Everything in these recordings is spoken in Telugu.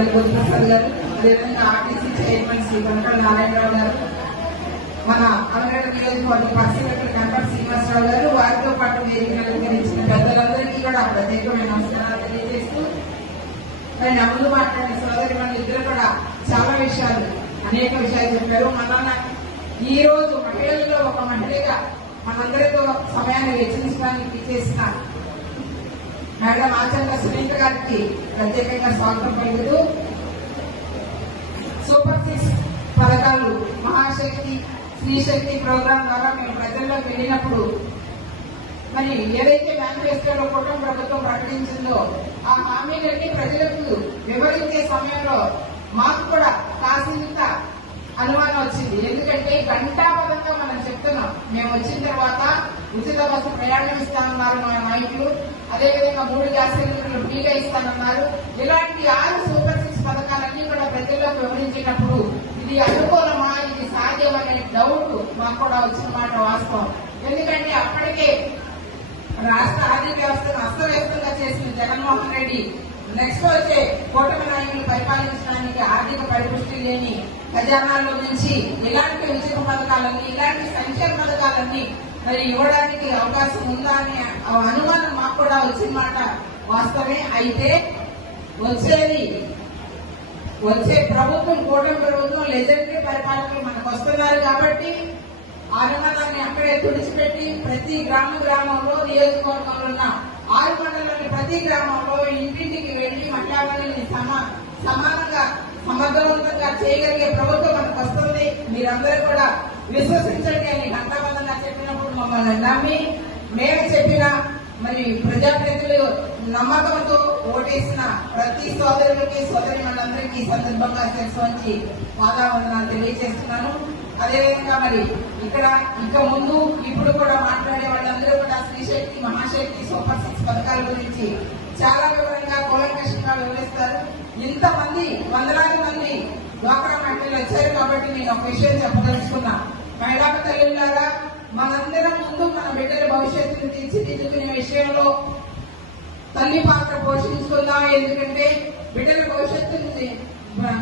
మాదిరి బుద్ధప్రసాద్ గారు అదేవిధంగా ఆర్టీసీ చైర్మన్ శ్రీ కనకల నారాయణరావు గారు మన అవగడ నియోజకవర్గ పరిశీలకులు కనపడ శ్రీనివాసరావు గారు వారితో పాటు వేదిక అలంకరించిన పెద్దలందరికీ కూడా ప్రత్యేకమైన నమస్కారాలు తెలియజేస్తూ మరి నా మాట్లాడిన సోదరి మన ఇద్దరు కూడా చాలా విషయాలు అనేక విషయాలు చెప్పారు. మన ఈ రోజు మహిళల్లో ఒక మహిళగా మనందరితో సమయాన్ని వెచ్చించడానికి చేసిన మేడం ఆచరణ సునీత గారికి ప్రత్యేకంగా స్వాగతం పలుకుతూ సూపర్ సిక్స్ పథకాలు మహాశక్తి స్త్రీశక్తి ప్రోగ్రాం ద్వారా మేము ప్రజల్లోకి వెళ్ళినప్పుడు మరి ఏదైతే మేనిఫెస్టోలో కుటుంబ ప్రభుత్వం ప్రకటించిందో ఆ హామీలన్నీ ప్రజలకు వివరించే సమయంలో మాకు కూడా కాసింత అనుమానం వచ్చింది. ఎందుకంటే గంటా పదంగా మనం చెప్తున్నాం. మేము వచ్చిన తర్వాత ఉచిత బస్సు ప్రయాణం ఇస్తానన్నారు మా నాయకులు. అదేవిధంగా మూడు గ్యాస్ సిలిండర్లు ఫ్రీగా ఇస్తానన్నారు ఇలాంటి ఆరు సూపర్ సిక్స్ పథకాలన్నీ కూడా ప్రజల్లోకి వివరించినప్పుడు ఇది అనుకూలమా? ఇది సాధ్యమనే డౌట్ మాకు కూడా వచ్చిన మాట వాస్తవం. ఎందుకంటే అప్పటికే రాష్ట్ర ఆర్థిక వ్యవస్థను అస్తవ్యస్తంగా చేసిన జగన్మోహన్ రెడ్డి నెక్స్ట్ వచ్చే కూటమి నాయకులు పరిపాలించడానికి ఆర్థిక పరిపుష్టి లేని ఖజానాల్లో నుంచి ఇలాంటి ఉచిత పథకాలన్నీ ఇలాంటి సంక్షేమ పథకాలన్నీ మరి ఇవ్వడానికి అవకాశం ఉందా అని ఆ అనుమానం మాకు కూడా వచ్చిన మాట వాస్తవమే. అయితే వచ్చేది వచ్చే ప్రభుత్వం కూటమి ప్రభుత్వం లెజెండరీ పరిపాలనలు మనకు వస్తున్నారు కాబట్టి ఆ అనుమానాన్ని అక్కడే తుడిచిపెట్టి ప్రతి గ్రామ గ్రామంలో నియోజకవర్గంలో ఉన్న ఆరు మండలంలోని ప్రతి గ్రామంలో ఇంటింటికి వెళ్ళి మహిళామణిని సమా సమానంగా సమర్థవంతంగా చేయగలిగే ప్రభుత్వం మనకు వస్తుంది. మీరందరూ కూడా విశ్వసించండి అని ఘంటాబద్ధంగా చెప్పిన మమ్మల్ని నమ్మి మేము చెప్పిన మరి ప్రజాప్రతినిధులు నమ్మకంతో ఓటేసిన ప్రతి సోదరులకి సోదరి మనందరికీ ఈ సందర్భంగా తెలుసు వాతావరణాలు తెలియజేస్తున్నాను. అదేవిధంగా మరి ఇక్కడ ఇక ముందు ఇప్పుడు కూడా మాట్లాడే వాళ్ళందరూ కూడా శ్రీశక్తి మహాశక్తి సూపర్ సిక్స్ పథకాల గురించి చాలా వివరంగా కూలంకషంగా వివరిస్తారు. ఇంతమంది వందలాది మంది డ్వాక్రా మహిళలు వచ్చారు కాబట్టి నేను ఒక విషయం చెప్పదలుచుకున్నా. మహిళా తల్లులారా మనందరం ముందు మన బిడ్డల భవిష్యత్తును తీర్చిదిద్దుకునే విషయంలో తల్లి పాత్ర పోషించుకుందాం. ఎందుకంటే బిడ్డల భవిష్యత్తుని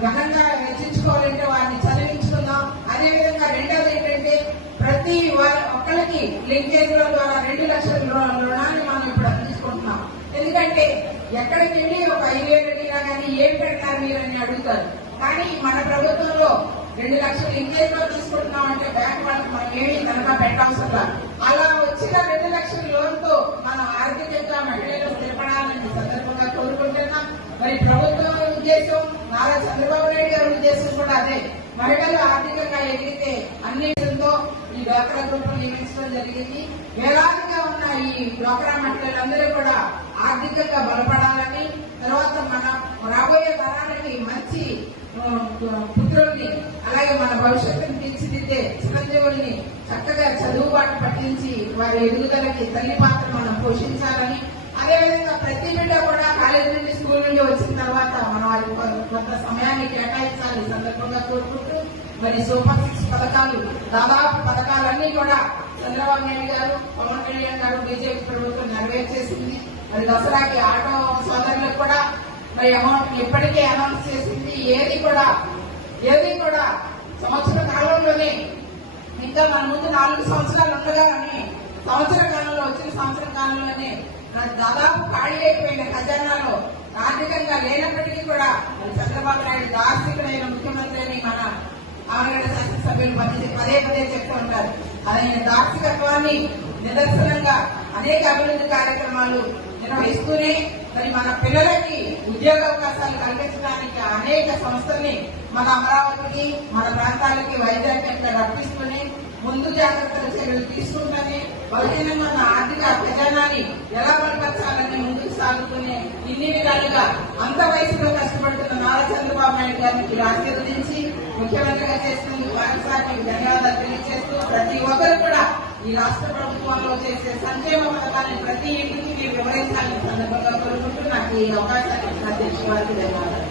ఘనంగా రచించుకోవాలంటే వారిని చదివించుకుందాం. అదేవిధంగా రెండవది ఏంటంటే ప్రతి వారి ఒక్కరికి లింకేజ్ల ద్వారా రెండు లక్షల రుణాన్ని మనం ఇప్పుడు అందించుకుంటున్నాం. ఎందుకంటే ఎక్కడికి వెళ్ళి ఒక ఐదు వేలు అడిగినా కానీ ఏం పెట్టారు మీరు అని అడుగుతారు. కానీ మన ప్రభుత్వంలో రెండు లక్షలు లింకేజ్లో తీసుకుంటున్నాం అంటే తనఖా అలా వచ్చిన రెండు లక్షల లోన్తో మనం ఆర్థికంగా మహిళలు స్థిరపడాలని సందర్భంగా కోరుకుంటున్నాం. మరి ప్రభుత్వం ఉద్దేశం నారా చంద్రబాబు నాయుడు గారి ఉద్దేశం కూడా అదే. మహిళలు ఆర్థికంగా ఎదిగితే అన్నిటితో ఈ డ్వాక్రా గ్రూప్ నియమించడం జరిగింది. వేలాదిగా ఉన్న ఈ డ్వాక్రా మహిళలందరూ కూడా ఆర్థికంగా బలపడాలని తర్వాత మన రాబోయే తరానికి మంచి పుత్రుల్ని అలాగే మన భవిష్యత్తును తీర్చిదిద్దే చిరంజీవుల్ని చక్కగా చదువుబాటు పట్టించి వారి ఎదుగుదలకి తల్లి పాత్ర మనం పోషించాలని అదేవిధంగా ప్రతి బిడ్డ కూడా కాలేజీ నుండి స్కూల్ నుండి వచ్చిన తర్వాత మనం వారికి కొంత సమయాన్ని కేటాయించాలి సందర్భంగా కోరుకుంటూ మరి సూపర్ సిక్స్ పథకాలు దాదాపు పథకాలన్నీ కూడా చంద్రబాబు నాయుడు గారు పవన్ కళ్యాణ్ గారు బీజేపీ ప్రభుత్వం నెరవేర్చేసింది మరి దసరాకి ఆటో సోదరులకు కూడా మరి అమౌంట్ ఇప్పటికే అనౌన్స్ చేసింది. ఏది కూడా ఏది కూడా సంవత్సర కాలంలోనే ఇంకా మన ముందు నాలుగు సంవత్సరాలు ఉండగానే సంవత్సర కాలంలో వచ్చిన సంవత్సర కాలంలోనే నాకు దాదాపు ఖాళీ అయిపోయిన ఖజానాలో ఆర్థికంగా లేనప్పటికీ కూడా చంద్రబాబు నాయుడు దార్శికుడైన ముఖ్యమంత్రి అని మన ఆమెగడ్డ శాసనసభ్యులు పనిచే పదే పదే చెప్తూ ఉంటారు. ఆయన దార్శికత్వాన్ని నిదర్శనంగా అనేక అభివృద్ధి కార్యక్రమాలు నిర్వహిస్తూనే మరి మన పిల్లలకి ఉద్యోగ అవకాశాలు కల్పించడానికి అనేక సంస్థల్ని మన అమరావతికి మన ప్రాంతాలకి వైద్యంగా రప్పిస్తూనే ముందు జాగ్రత్తల చర్యలు తీసుకుంటూనే బలహీనంగా మన ఆర్థిక ఖజానాన్ని ఎలా బలపరచాలని ముందుకు సాగుతూనే ఇన్ని విధాలుగా అంత వయసులో కష్టపడుతున్న నారా చంద్రబాబు నాయుడు గారికి ఆశీర్వదించి ముఖ్యమంత్రిగా చేసినందుకు వారసానికి ధన్యవాదాలు తెలియజేస్తూ ప్రతి ఒక్కరు కూడా ఈ రాష్ట్ర ప్రభుత్వంలో చేసే సంక్షేమ పథకాన్ని ప్రతి ఇంటికి వివరించాలని సందర్భంగా 你老妈在给他点希望在这儿